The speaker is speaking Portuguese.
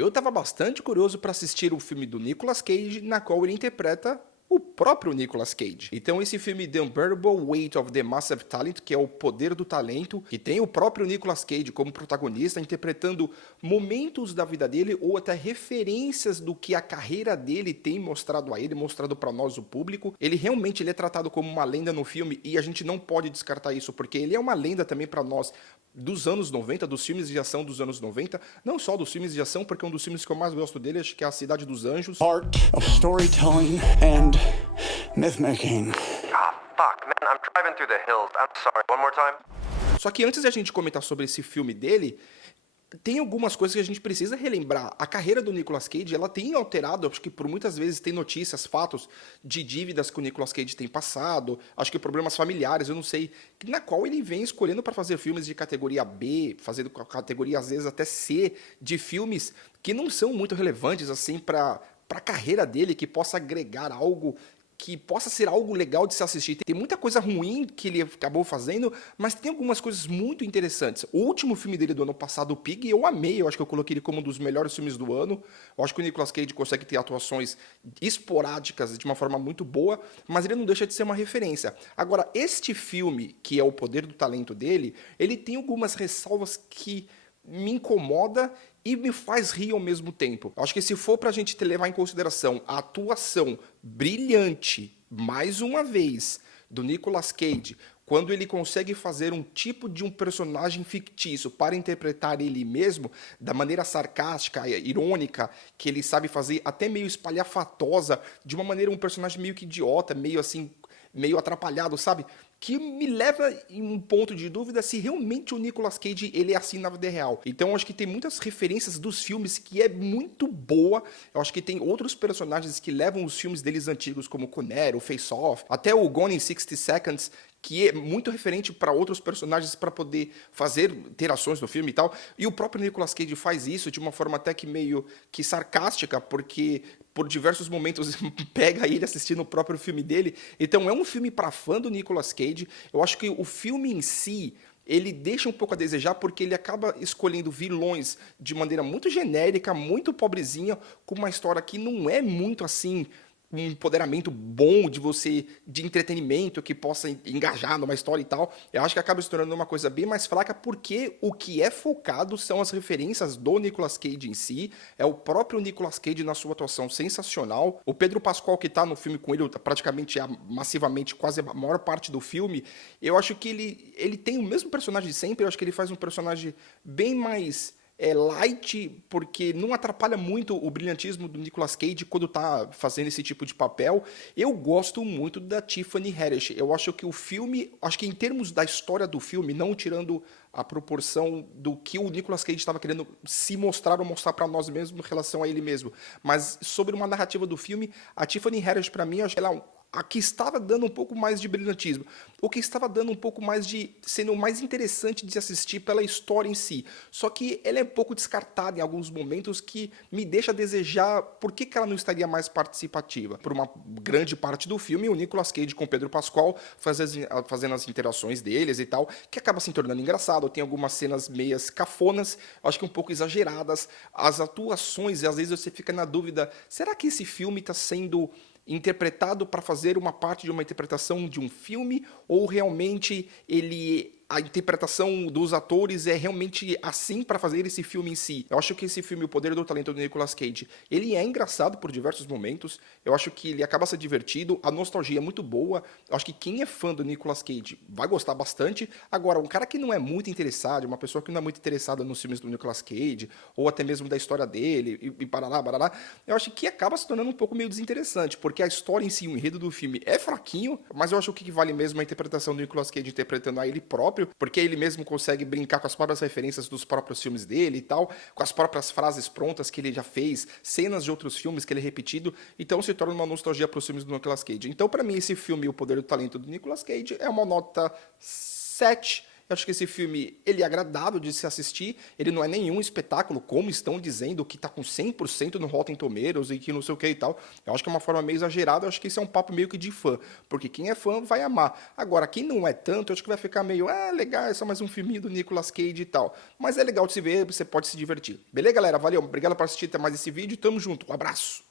eu tava bastante curioso para assistir o filme do Nicolas Cage, na qual ele interpreta o próprio Nicolas Cage. Então esse filme The Unbearable Weight of the Massive Talent, que é o poder do talento, que tem o próprio Nicolas Cage como protagonista, interpretando momentos da vida dele ou até referências do que a carreira dele tem mostrado a ele, mostrado para nós, o público. Ele realmente é tratado como uma lenda no filme e a gente não pode descartar isso, porque ele é uma lenda também para nós dos anos 90, dos filmes de ação dos anos 90, não só dos filmes de ação, porque um dos filmes que eu mais gosto dele, acho que é A Cidade dos Anjos. Art of storytelling and myth-making. Ah, fuck, man, I'm driving through the hills. I'm sorry, one more time? Só que antes de a gente comentar sobre esse filme dele, tem algumas coisas que a gente precisa relembrar. A carreira do Nicolas Cage, ela tem alterado, acho que por muitas vezes tem notícias, fatos de dívidas que o Nicolas Cage tem passado, acho que problemas familiares, eu não sei, na qual ele vem escolhendo para fazer filmes de categoria B, fazendo categoria às vezes até C, de filmes que não são muito relevantes assim para a carreira dele, que possa agregar algo, que possa ser algo legal de se assistir. Tem muita coisa ruim que ele acabou fazendo, mas tem algumas coisas muito interessantes. O último filme dele do ano passado, o Pig, eu amei, eu acho que eu coloquei ele como um dos melhores filmes do ano. Eu acho que o Nicolas Cage consegue ter atuações esporádicas de uma forma muito boa, mas ele não deixa de ser uma referência. Agora, este filme, que é o poder do talento dele, ele tem algumas ressalvas que me incomoda e me faz rir ao mesmo tempo. Acho que se for pra gente levar em consideração a atuação brilhante, mais uma vez, do Nicolas Cage, quando ele consegue fazer um tipo de um personagem fictício para interpretar ele mesmo, da maneira sarcástica, irônica, que ele sabe fazer, até meio espalhafatosa, de uma maneira, um personagem meio que idiota, meio assim, meio atrapalhado, sabe? Que me leva em um ponto de dúvida se realmente o Nicolas Cage ele é assim na vida real. Então eu acho que tem muitas referências dos filmes que é muito boa. Eu acho que tem outros personagens que levam os filmes deles antigos, como Conner, o Face Off, até o Gone in 60 Seconds, que é muito referente para outros personagens para poder fazer interações no filme e tal. E o próprio Nicolas Cage faz isso de uma forma até que meio que sarcástica, porque por diversos momentos pega ele assistindo o próprio filme dele. Então é um filme para fã do Nicolas Cage. Eu acho que o filme em si, ele deixa um pouco a desejar porque ele acaba escolhendo vilões de maneira muito genérica, muito pobrezinha, com uma história que não é muito assim um empoderamento bom de você, de entretenimento, que possa engajar numa história e tal. Eu acho que acaba se tornando uma coisa bem mais fraca, porque o que é focado são as referências do Nicolas Cage em si, é o próprio Nicolas Cage na sua atuação sensacional. O Pedro Pascal, que tá no filme com ele, praticamente massivamente, quase a maior parte do filme, eu acho que ele tem o mesmo personagem de sempre, eu acho que ele faz um personagem bem mais light, porque não atrapalha muito o brilhantismo do Nicolas Cage quando tá fazendo esse tipo de papel. Eu gosto muito da Tiffany Haddish. Eu acho que o filme, acho que em termos da história do filme, não tirando a proporção do que o Nicolas Cage estava querendo se mostrar ou mostrar para nós mesmos em relação a ele mesmo, mas sobre uma narrativa do filme, a Tiffany Haddish, para mim, acho que ela a que estava dando um pouco mais de brilhantismo, o que estava dando um pouco mais de sendo mais interessante de se assistir pela história em si. Só que ela é um pouco descartada em alguns momentos que me deixa a desejar por que ela não estaria mais participativa. Por uma grande parte do filme, o Nicolas Cage com o Pedro Pascal fazendo as interações deles e tal, que acaba se tornando engraçado. Tem algumas cenas meias cafonas, acho que um pouco exageradas. As atuações, e às vezes você fica na dúvida, será que esse filme está sendo interpretado para fazer uma parte de uma interpretação de um filme, ou realmente a interpretação dos atores é realmente assim para fazer esse filme em si? Eu acho que esse filme, O Poder do Talento do Nicolas Cage, ele é engraçado por diversos momentos, eu acho que ele acaba sendo divertido, a nostalgia é muito boa, eu acho que quem é fã do Nicolas Cage vai gostar bastante. Agora, um cara que não é muito interessado, uma pessoa que não é muito interessada nos filmes do Nicolas Cage, ou até mesmo da história dele, e barará, barará, eu acho que acaba se tornando um pouco meio desinteressante, porque a história em si, o enredo do filme é fraquinho, mas eu acho que vale mesmo a interpretação do Nicolas Cage interpretando a ele próprio, porque ele mesmo consegue brincar com as próprias referências dos próprios filmes dele e tal, com as próprias frases prontas que ele já fez, cenas de outros filmes que ele é repetido, então se torna uma nostalgia para os filmes do Nicolas Cage. Então, para mim, esse filme, O Poder do Talento do Nicolas Cage, é uma nota 7. Eu acho que esse filme, ele é agradável de se assistir, ele não é nenhum espetáculo, como estão dizendo, que tá com 100% no Rotten Tomatoes e que não sei o que e tal. Eu acho que é uma forma meio exagerada, eu acho que isso é um papo meio que de fã, porque quem é fã vai amar. Agora, quem não é tanto, eu acho que vai ficar meio, legal, é só mais um filminho do Nicolas Cage e tal. Mas é legal de se ver, você pode se divertir. Beleza, galera? Valeu, obrigado por assistir até mais esse vídeo, tamo junto, um abraço!